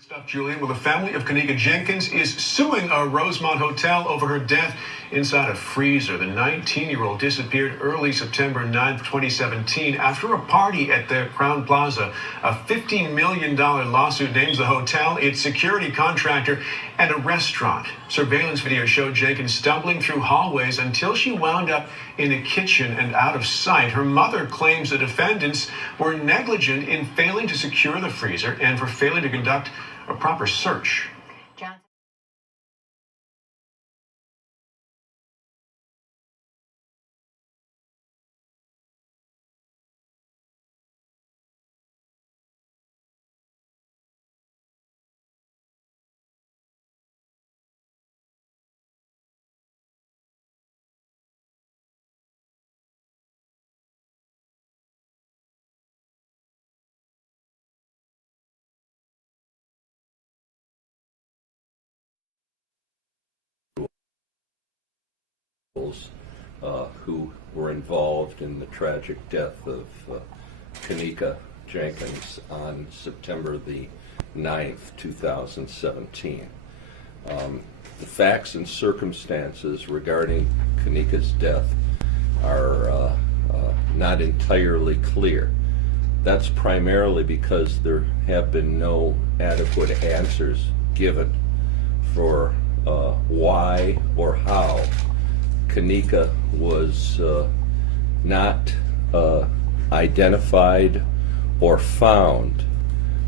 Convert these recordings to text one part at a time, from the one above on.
Stuff, Julian. Well, the family of Kenneka Jenkins is suing a Rosemont hotel over her death inside a freezer. The 19-year-old disappeared early September 9th, 2017 after a party at the Crown Plaza. A $15 million lawsuit names the hotel, its security contractor, and a restaurant. Surveillance video showed Jenkins stumbling through hallways until she wound up in a kitchen and out of sight. Her mother claims the defendants were negligent in failing to secure the freezer and for failing to conduct a proper search. Who were involved in the tragic death of Kenneka Jenkins on September the 9th, 2017. The facts and circumstances regarding Kenneka's death are not entirely clear. That's primarily because there have been no adequate answers given for why or how Kenneka was not identified or found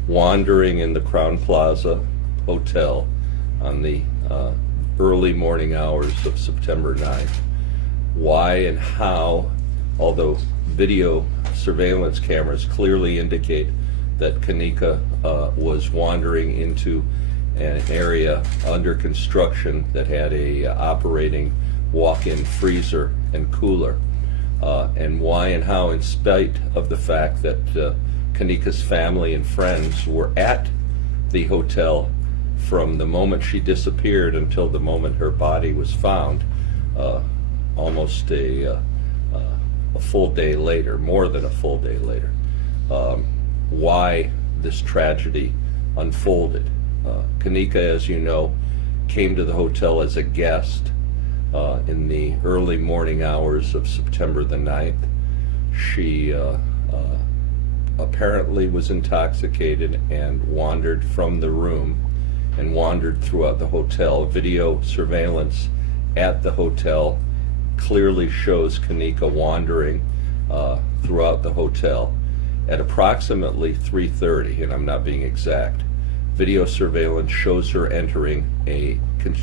wandering in the Crown Plaza Hotel on the early morning hours of September 9th. Why and how, although video surveillance cameras clearly indicate that Kenneka was wandering into an area under construction that had a operating walk-in freezer and cooler, and why and how, in spite of the fact that Kenneka's family and friends were at the hotel from the moment she disappeared until the moment her body was found, almost a full day later, more than a full day later, why this tragedy unfolded. Kenneka, as you know, came to the hotel as a guest in the early morning hours of September the 9th. She apparently was intoxicated and wandered from the room and wandered throughout the hotel. Video surveillance at the hotel clearly shows Kenneka wandering throughout the hotel. At approximately 3:30, and I'm not being exact, video surveillance shows her entering a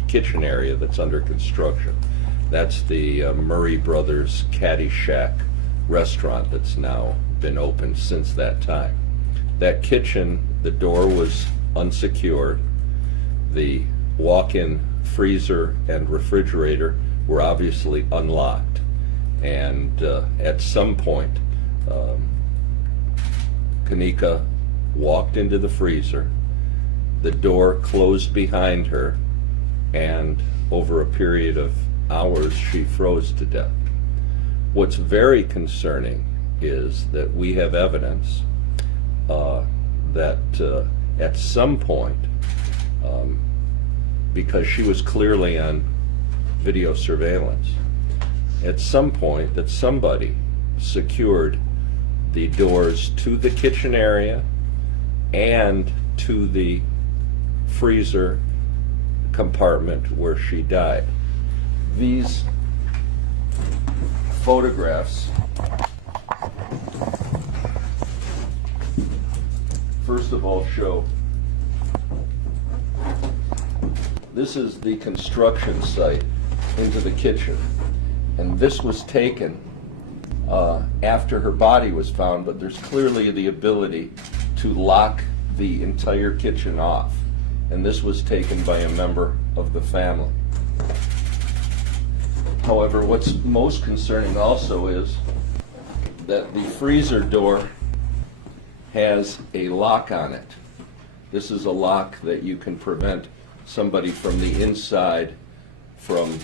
kitchen area that's under construction. That's the Murray Brothers Caddy Shack restaurant that's now been open since that time. That kitchen, the door was unsecured. The walk-in freezer and refrigerator were obviously unlocked. And at some point, Kenneka walked into the freezer. The door closed behind her, and over a period of hours, she froze to death. What's very concerning is that we have evidence that at some point, because she was clearly on video surveillance, at some point that somebody secured the doors to the kitchen area and to the freezer compartment where she died. These photographs, first of all, show this is the construction site into the kitchen, and this was taken after her body was found, but there's clearly the ability to lock the entire kitchen off, and this was taken by a member of the family. However, what's most concerning also is that the freezer door has a lock on it. This is a lock that you can prevent somebody from the inside from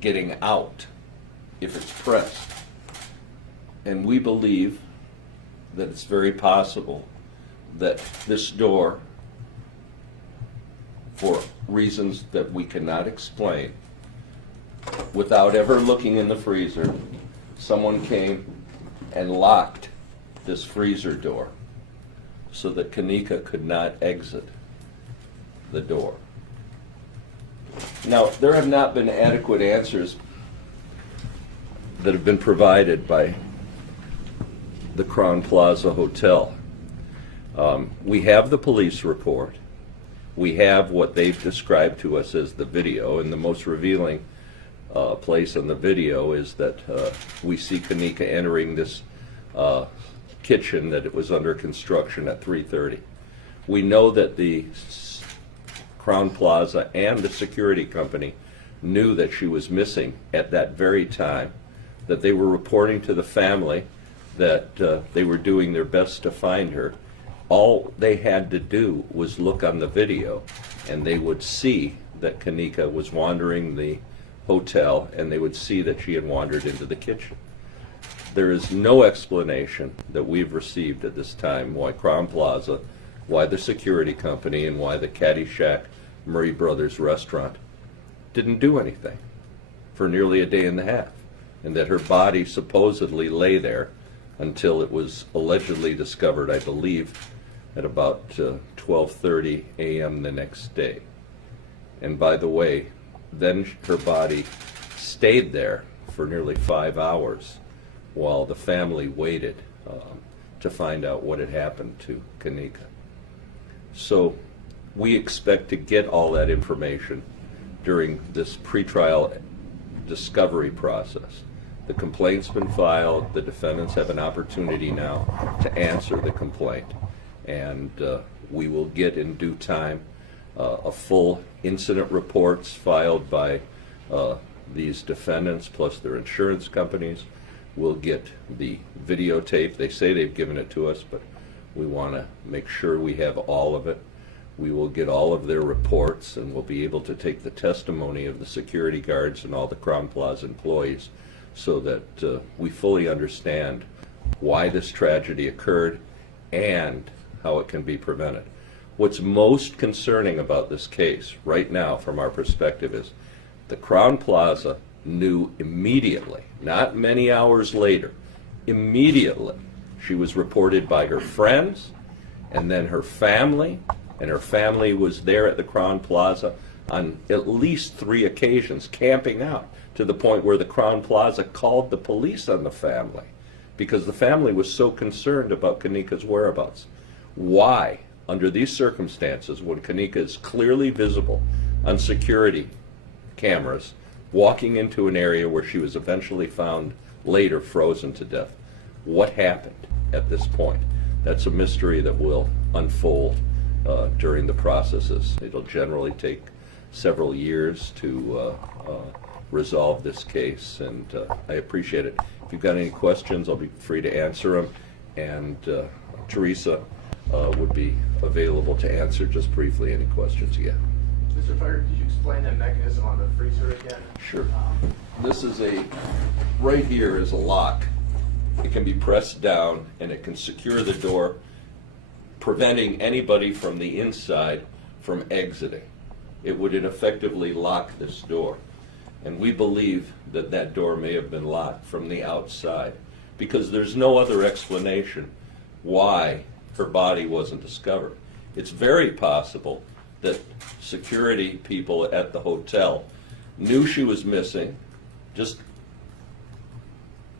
getting out if it's pressed. And we believe that it's very possible that this door for reasons that we cannot explain, without ever looking in the freezer, someone came and locked this freezer door so that Kenneka could not exit the door. Now, there have not been adequate answers that have been provided by the Crown Plaza Hotel. We have the police report. We have what they've described to us as the video, and the most revealing place in the video is that we see Kenneka entering this kitchen that it was under construction at 3:30. We know that the Crown Plaza and the security company knew that she was missing at that very time, that they were reporting to the family that they were doing their best to find her. All they had to do was look on the video, and they would see that Kenneka was wandering the hotel, and they would see that she had wandered into the kitchen. There is no explanation that we've received at this time why Crown Plaza, why the security company, and why the Caddyshack Murray Brothers restaurant didn't do anything for nearly a day and a half, and that her body supposedly lay there until it was allegedly discovered, I believe, at about 12:30 a.m. the next day. And by the way, then her body stayed there for nearly 5 hours while the family waited to find out what had happened to Kenneka. So we expect to get all that information during this pretrial discovery process. The complaint's been filed. The defendants have an opportunity now to answer the complaint, and we will get in due time a full incident reports filed by these defendants plus their insurance companies. We'll get the videotape. They say they've given it to us, but we want to make sure we have all of it. We will get all of their reports, and we'll be able to take the testimony of the security guards and all the Crown Plaza employees so that we fully understand why this tragedy occurred and how it can be prevented. What's most concerning about this case right now from our perspective is the Crown Plaza knew immediately, not many hours later, immediately. She was reported by her friends and then her family, and her family was there at the Crown Plaza on at least 3 occasions, camping out, to the point where the Crown Plaza called the police on the family because the family was so concerned about Kenneka's whereabouts. Why, under these circumstances, when Kenneka is clearly visible on security cameras, walking into an area where she was eventually found later frozen to death, what happened at this point? That's a mystery that will unfold during the processes. It'll generally take several years to resolve this case, and I appreciate it. If you've got any questions, I'll be free to answer them, and Teresa would be available to answer just briefly any questions you have. Mr. Fire, could you explain that mechanism on the freezer again? Sure. This is right here is a lock. It can be pressed down and it can secure the door, preventing anybody from the inside from exiting. It would effectively lock this door. And we believe that that door may have been locked from the outside because there's no other explanation why her body wasn't discovered. It's very possible that security people at the hotel knew she was missing, just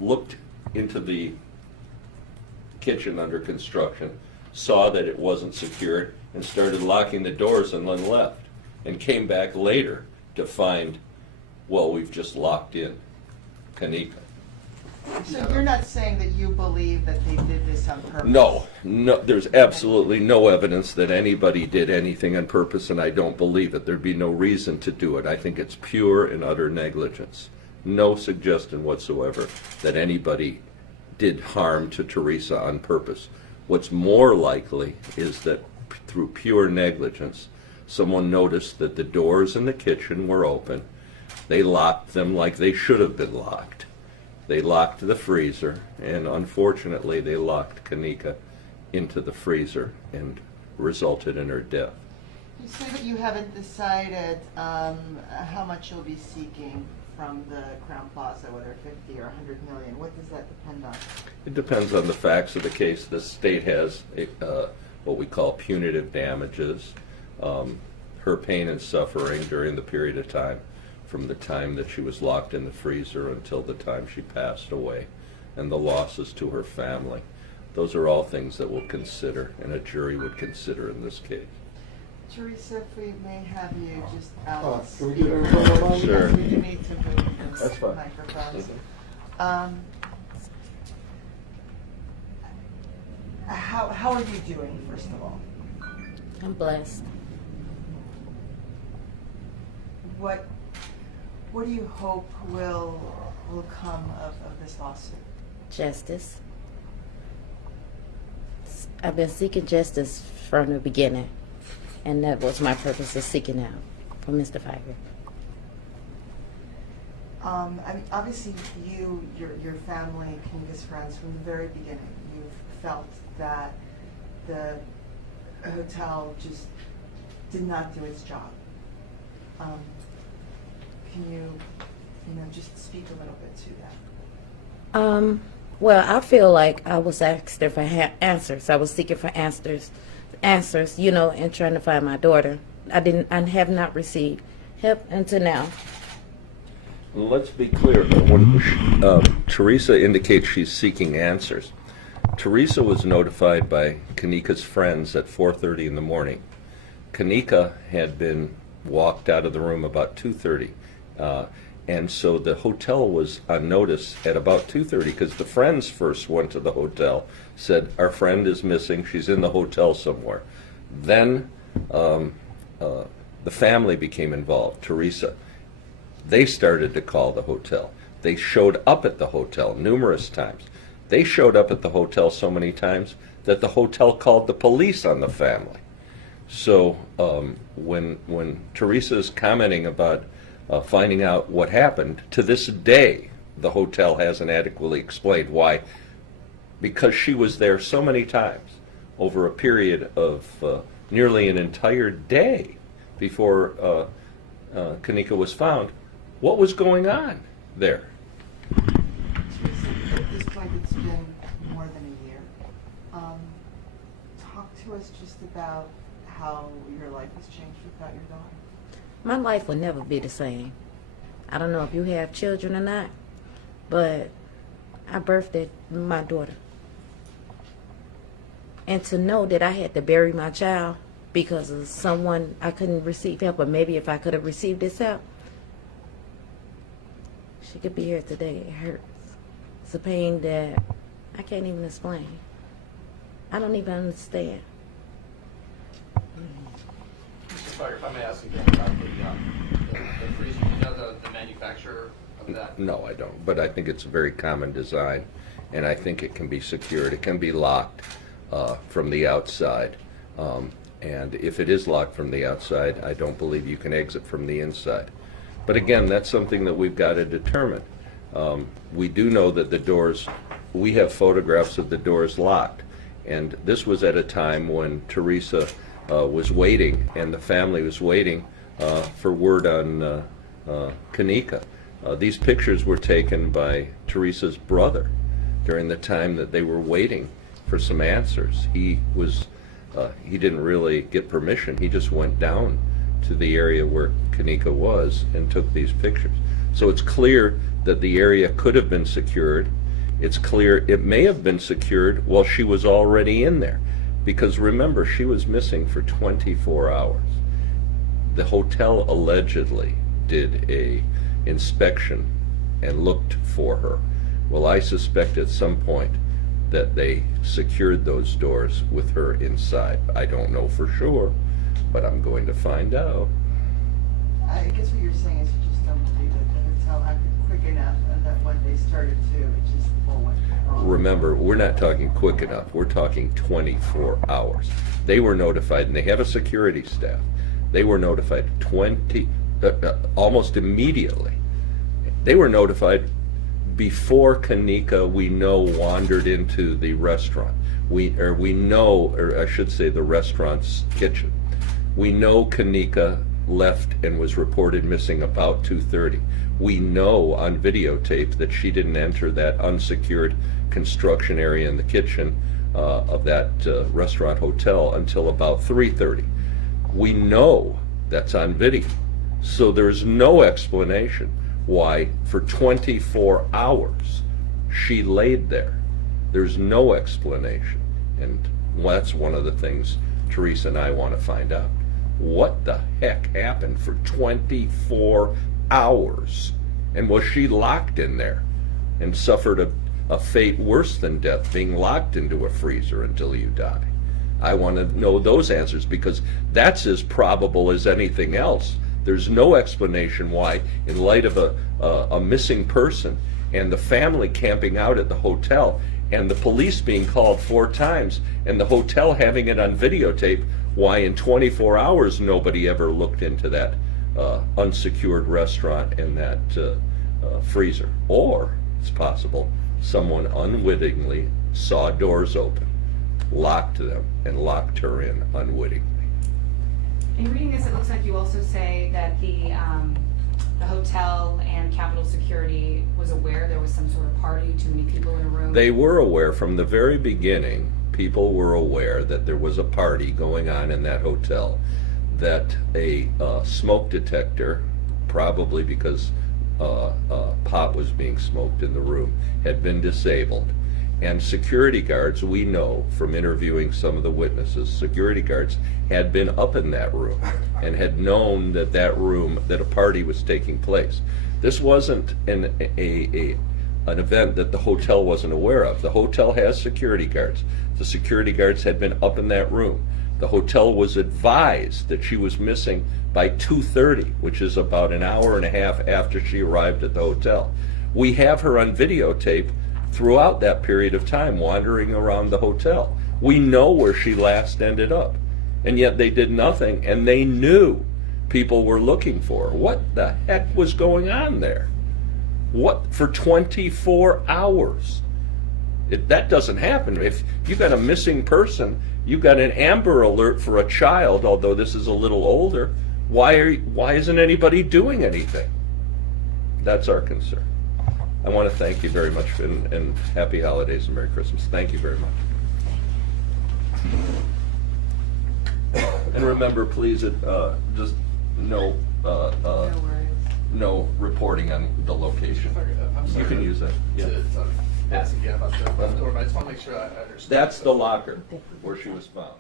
looked into the kitchen under construction, saw that it wasn't secured, and started locking the doors and then left, and came back later to find, well, we've just locked in Kenneka. So you're not saying that you believe that they did this on purpose? No, there's absolutely no evidence that anybody did anything on purpose, and I don't believe it. There'd be no reason to do it. I think it's pure and utter negligence. No suggestion whatsoever that anybody did harm to Teresa on purpose. What's more likely is that through pure negligence, someone noticed that the doors in the kitchen were open. They locked them like they should have been locked. They locked the freezer, and unfortunately they locked Kenneka into the freezer and resulted in her death. You say that you haven't decided how much you'll be seeking from the Crown Plaza, whether 50 or 100 million. What does that depend on? It depends on the facts of the case. The state has what we call punitive damages. Her pain and suffering during the period of time from the time that she was locked in the freezer until the time she passed away, and the losses to her family. Those are all things that we'll consider and a jury would consider in this case. Teresa, if we may have you just Can we do it in one more? Sure. Yes, we do need to move That's those fine. microphones. How are you doing, first of all? I'm blessed. What do you hope will come of this lawsuit? Justice. I've been seeking justice from the beginning, and that was my purpose of seeking out for Mr. Pfeiffer. I mean, obviously, your family, Kenneka's friends, from the very beginning, you've felt that the hotel just did not do its job. Can you just speak a little bit to that? Well, I feel like I was asked for answers. I was seeking for answers, and trying to find my daughter. I have not received help until now. Let's be clear. Teresa indicates she's seeking answers. Teresa was notified by Kenneka's friends at 4:30 in the morning. Kenneka had been walked out of the room about 2:30. And so the hotel was on notice at about 2:30 because the friends first went to the hotel, said, our friend is missing, she's in the hotel somewhere. Then the family became involved, Teresa. They started to call the hotel. They showed up at the hotel numerous times. They showed up at the hotel so many times that the hotel called the police on the family. So when Teresa is commenting about finding out what happened, to this day, the hotel hasn't adequately explained why, because she was there so many times over a period of nearly an entire day before Kenneka was found. What was going on there? Teresa, at this point, it's been more than a year. Talk to us just about how your life has changed without your daughter. My life will never be the same. I don't know if you have children or not, but I birthed my daughter. And to know that I had to bury my child because of someone, I couldn't receive help, but maybe if I could have received this help, she could be here today. It hurts. It's a pain that I can't even explain. I don't even understand. Mr. Fire, if I may ask again about the freezer, do you know the manufacturer of that? No, I don't, but I think it's a very common design, and I think it can be secured. It can be locked from the outside, and if it is locked from the outside, I don't believe you can exit from the inside. But again, that's something that we've got to determine. We do know that the doors, we have photographs of the doors locked, and this was at a time when Teresa was waiting, and the family was waiting for word on Kenneka. These pictures were taken by Teresa's brother during the time that they were waiting for some answers. He didn't really get permission. He just went down to the area where Kenneka was and took these pictures. So it's clear that the area could have been secured. It's clear it may have been secured while she was already in there. Because remember, she was missing for 24 hours. The hotel allegedly did a inspection and looked for her. Well, I suspect at some point that they secured those doors with her inside. I don't know for sure, but I'm going to find out. I guess what you're saying is you just don't believe that the hotel acted quick enough and that when they started to, it just all went wrong. Remember, we're not talking quick enough. We're talking 24 hours. They were notified, and they have a security staff. They were notified almost immediately. They were notified before Kenneka, we know, wandered into the restaurant. We know, or I should say the restaurant's kitchen. We know Kenneka left and was reported missing about 2:30. We know on videotape that she didn't enter that unsecured construction area in the kitchen of that restaurant hotel until about 3:30. We know that's on video. So there's no explanation why for 24 hours she laid there. There's no explanation. And that's one of the things Teresa and I want to find out. What the heck happened for 24 hours? And was she locked in there and suffered a fate worse than death, being locked into a freezer until you die? I want to know those answers, because that's as probable as anything else. There's no explanation why, in light of a missing person and the family camping out at the hotel and the police being called 4 times and the hotel having it on videotape, why in 24 hours nobody ever looked into that unsecured restaurant and that freezer. Or it's possible someone unwittingly saw doors open, locked them, and locked her in unwittingly. In reading this, it looks like you also say that the hotel and Capitol Security was aware there was some sort of party, too many people in a room. They were aware from the very beginning. People were aware that there was a party going on in that hotel, that a smoke detector, probably because pot was being smoked in the room, had been disabled. And security guards, we know from interviewing some of the witnesses, security guards had been up in that room and had known that that a party was taking place. This wasn't an event that the hotel wasn't aware of. The hotel has security guards. The security guards had been up in that room. The hotel was advised that she was missing by 2:30, which is about an hour and a half after she arrived at the hotel. We have her on videotape throughout that period of time wandering around the hotel. We know where she last ended up. And yet they did nothing, and they knew people were looking for her. What the heck was going on there? What, for 24 hours? That doesn't happen. If you got a missing person, you got an Amber Alert for a child, although this is a little older. Why isn't anybody doing anything? That's our concern. I want to thank you very much, and happy holidays and Merry Christmas. Thank you very much. And remember, please, just no reporting on the location. I'm sorry You can use that. Yeah. to ask again about the door, but I just want to make sure I understand. That's the locker where she was found.